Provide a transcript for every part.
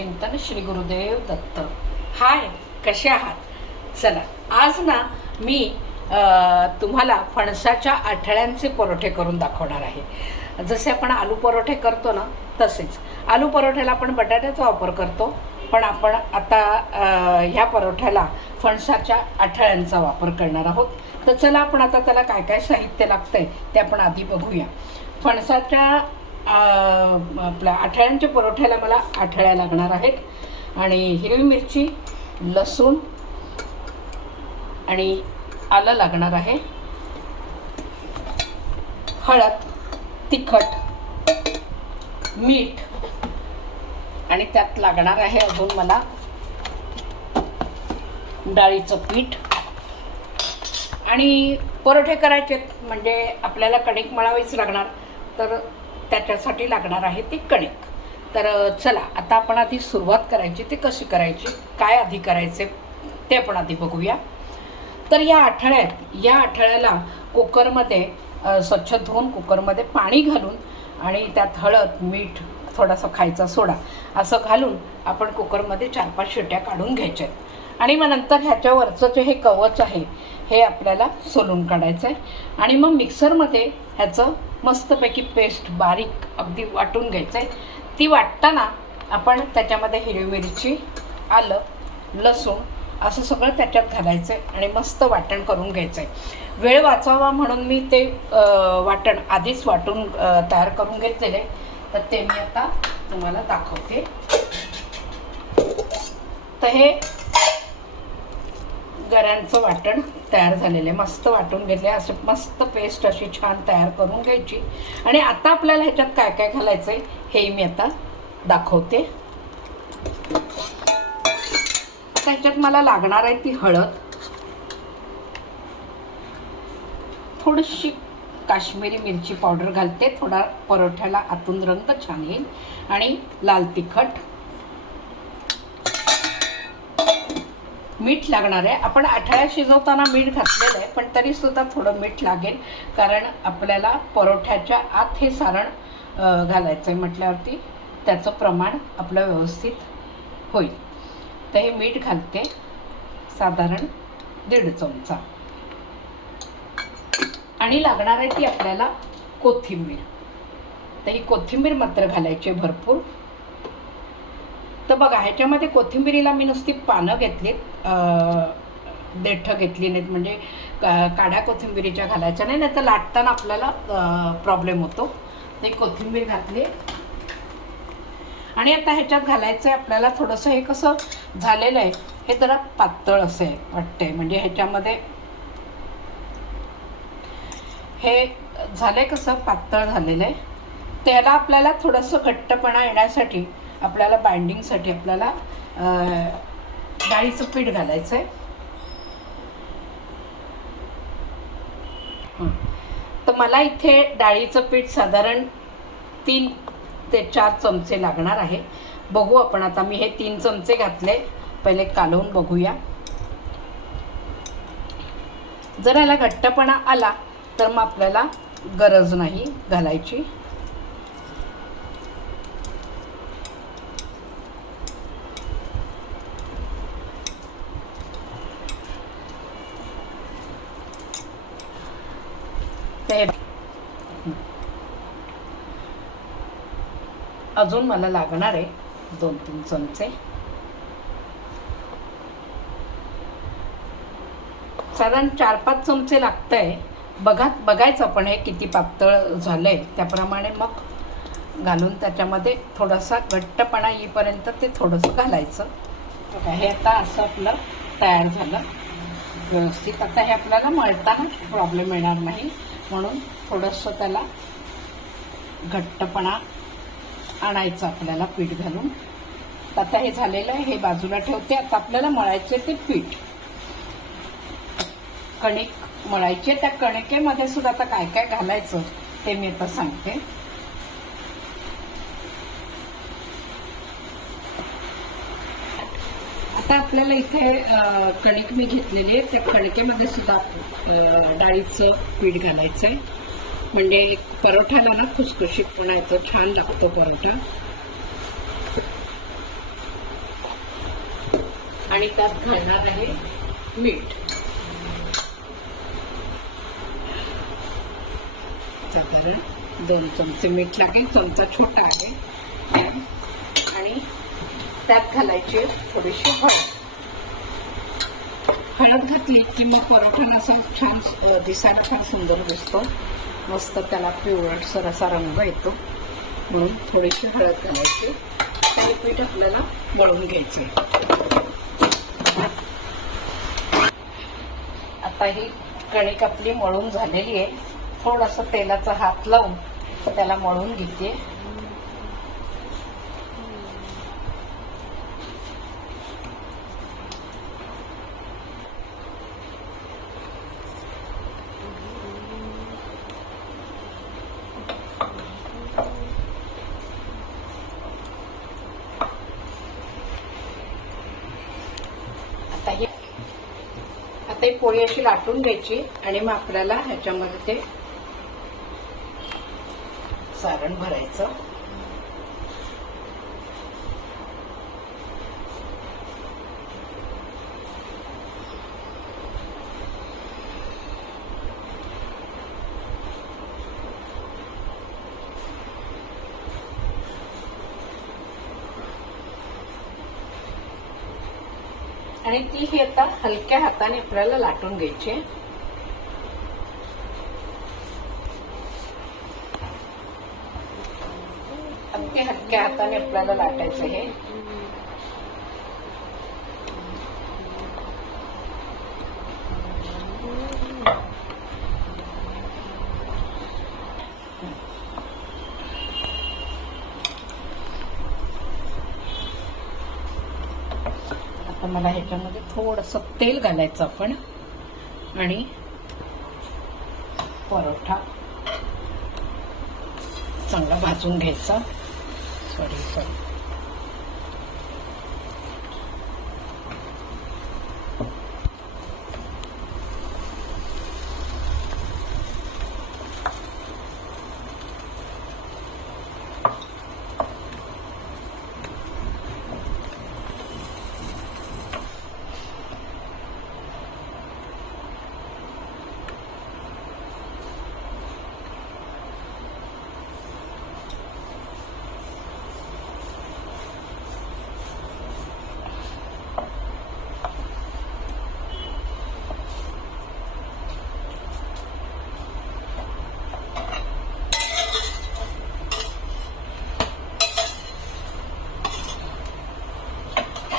चिंतन श्री गुरुदेव दत्त. हाय कसे आहात? चला आज ना मी तुम्हाला फणसाच्या आठळ्यांचे परोठे करून दाखवणार आहे. जसे आपण आलू परोठे करतो ना तसेच. आलू परोठ्याला आपण बटाट्याचा वापर करतो पण आपण आता ह्या परोठ्याला फणसाच्या आठळ्यांचा वापर करणार आहोत. तर चला आपण आता त्याला काय काय साहित्य लागतं आहे ते आपण आधी बघूया. फणसाच्या आपल्या आठळ्यांच्या परोठ्याला मला आठळ्या लागणार आहेत. आणि हिरवी मिरची लसूण आणि आलं लागणार आहे. हळद तिखट मीठ आणि त्यात लागणार आहे अजून मला डाळीचं पीठ. आणि परोठे करायचे म्हणजे आपल्याला कणिक मळावीच लागणार. तर त्याच्यासाठी लागणार आहे ती कणिक. तर चला आता आपण आधी सुरुवात करायची ती कशी करायची काय आधी करायचे ते आपण आधी बघूया. तर या आठळ्यात या आठळ्याला कुकरमध्ये स्वच्छ धुवून कुकरमध्ये पाणी घालून आणि त्यात हळद मीठ थोडासा खायचा सोडा असं घालून आपण कुकरमध्ये चार पाच शिट्या काढून घ्यायच्या आहेत. आणि मग नंतर ह्याच्यावरचं जे हे कवच आहे हे आपल्याला सोलून काढायचं आहे. आणि मग मिक्सरमध्ये ह्याचं मस्तपैकी पेस्ट बारीक अगदी वाटून घ्यायचं आहे ती वाटताना आपण त्याच्यामध्ये हिरवी मिरची आलं लसूण असं सगळं त्याच्यात घालायचं आहे आणि मस्त वाटण करून घ्यायचं आहे वेळ वाचावा म्हणून मी ते वाटण आधीच वाटून तयार करून घेतलेलं आहे. तर ते मी आता तुम्हाला दाखवते. तर हे गऱ्यांचं वाटण तयार झालेलं आहे. मस्त वाटून घेतले असं मस्त पेस्ट अशी छान तयार करून घ्यायची. आणि आता आपल्याला ह्याच्यात काय काय घालायचं आहे हे मी आता दाखवते. आता ह्याच्यात मला लागणार आहे ती हळद. थोडीशी काश्मीरी मिरची पावडर घालते. थोडा परोठ्याला आतून रंग छान येईल. आणि लाल तिखट. मीठ लागणार आहे. आपण आठळ्या शिजवताना मीठ घातलेलं आहे पण तरीसुद्धा थोडं मीठ लागेल कारण आपल्याला परोठ्याच्या आत हे सारण घालायचं आहे म्हटल्यावरती त्याचं प्रमाण आपलं व्यवस्थित होईल. तर हे मीठ घालते साधारण दीड चमचा. आणि लागणार आहे ती आपल्याला कोथिंबीर. तर ही कोथिंबीर मात्र घालायची भरपूर. तर बघा ह्याच्यामध्ये कोथिंबिरीला मी नुसती पानं घेतलीत देठं घेतली नाहीत म्हणजे का- काड्या कोथिंबिरीच्या घालायच्या नाही नाही तर लाटताना आपल्याला प्रॉब्लेम होतो. ते कोथिंबीर घातली. आणि आता ह्याच्यात घालायचं आहे आपल्याला थोडंसं हे कसं झालेलं आहे हे जरा पातळ असं आहे वाटतंय. म्हणजे ह्याच्यामध्ये हे झालंय कसं पातळ झालेलं आहे. त्याला आपल्याला थोडंसं घट्टपणा येण्यासाठी आपल्याला बाइंडिंगसाठी आपल्याला डाळीचं पीठ घालायचं आहे तर मला इथे डाळीचं पीठ साधारण तीन ते चार चमचे लागणार आहे. बघू आपण आता मी हे तीन चमचे घातले. पहिले कालवून बघूया. जर याला घट्टपणा आला तर मग आपल्याला गरज नाही घालायची. ते अजून मला लागणार आहे दोन तीन चमचे. साधारण चार पाच चमचे लागत आहे बघा बघायचं पण हे किती पातळ झालं आहे त्याप्रमाणे मग घालून त्याच्यामध्ये थोडासा घट्टपणा येईपर्यंत ते थोडंसं घालायचं. हे आता असं आपलं तयार झालं. व्यवस्थित. आता हे आपल्याला मळताना प्रॉब्लेम येणार नाही. म्हणून थोडंसं त्याला घट्टपणा आणायचं आपल्याला पीठ घालून. आता हे झालेलं आहे हे बाजूला ठेवते. आता आपल्याला मळायचे ते पीठ. कणिक मळायची त्या कणिकेमध्ये सुद्धा आता काय काय घालायचं ते मी आता सांगते. आता आपल्याला इथे कणिक मी घेतलेली आहे. त्या कणकेमध्ये सुद्धा डाळीचं पीठ घालायचं म्हणजे आहे म्हणजे परोठ्याला ना खुसखुशीतपणा येतो छान लागतो परोठा. आणि त्यात घालणार आहे मीठ. साधारण दोन चमचे मीठ लागेल. चमचा छोटा आहे. त्यात घालायची थोडीशी हळद. हळद घातली की मग परोठा असा छान दिसायला फार सुंदर दिसतो. मस्त त्याला पिवळसर असा रंग येतो. म्हणून थोडीशी हळद घालायची. आणि पीठ आपल्याला मळून घ्यायचे आता ही कणिक आपली मळून झालेली आहे. थोडंसं तेलाचा हात लावून त्याला मळून घेते आता ही आता ही पोळी अशी लाटून घ्यायची आणि मग आपल्याला ह्याच्यामध्ये ते सारण भरायचं. आणि ती ही आता हलक्या हाताने आपल्याला लाटून घ्यायची अगदी हलक्या हाताने आपल्याला लाटायचं हे मला ह्याच्यामध्ये थोडस तेल घालायचं आपण. आणि परोठा चांगला भाजून घ्यायचा. सॉरी सॉरी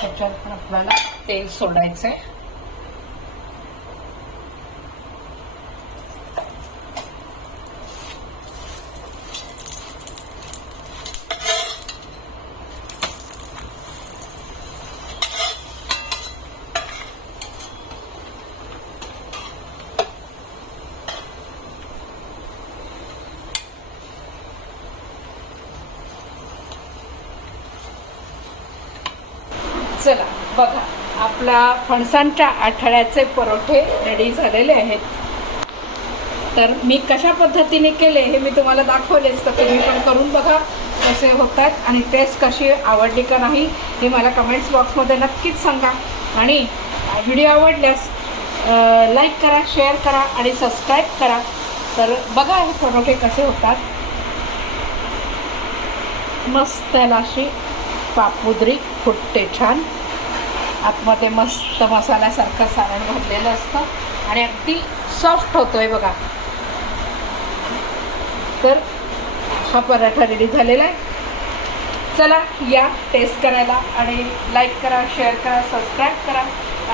त्याच्यावर पण आपल्याला तेल सोडायचंय. चला. बघा आपला फणसांच्या आठवड्याचे परोठे रेडी झालेले आहेत. तर मी कशा पद्धतीने केले हे मी तुम्हाला दाखवलेच तर तुम्ही पण करून बघा कसे होतात आणि टेस्ट कशी आवडली का नाही हे मला कमेंट्स बॉक्समध्ये नक्कीच सांगा. आणि व्हिडिओ आवडल्यास लाईक करा शेअर करा आणि सबस्क्राईब करा. तर बघा हे परोठे कसे होतात. मस्त त्याला अशी पापुद्री फुटते छान. आतमध्ये मस्त मसाल्यासारखं सारण घातलेलं असतं आणि अगदी सॉफ्ट होतो आहे बघा. तर हा पराठा रेडी झालेला आहे. चला या टेस्ट करायला आणि लाईक करा शेअर करा सबस्क्राईब करा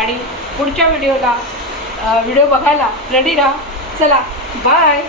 आणि पुढच्या व्हिडिओला व्हिडिओ बघायला रेडी राहा. चला बाय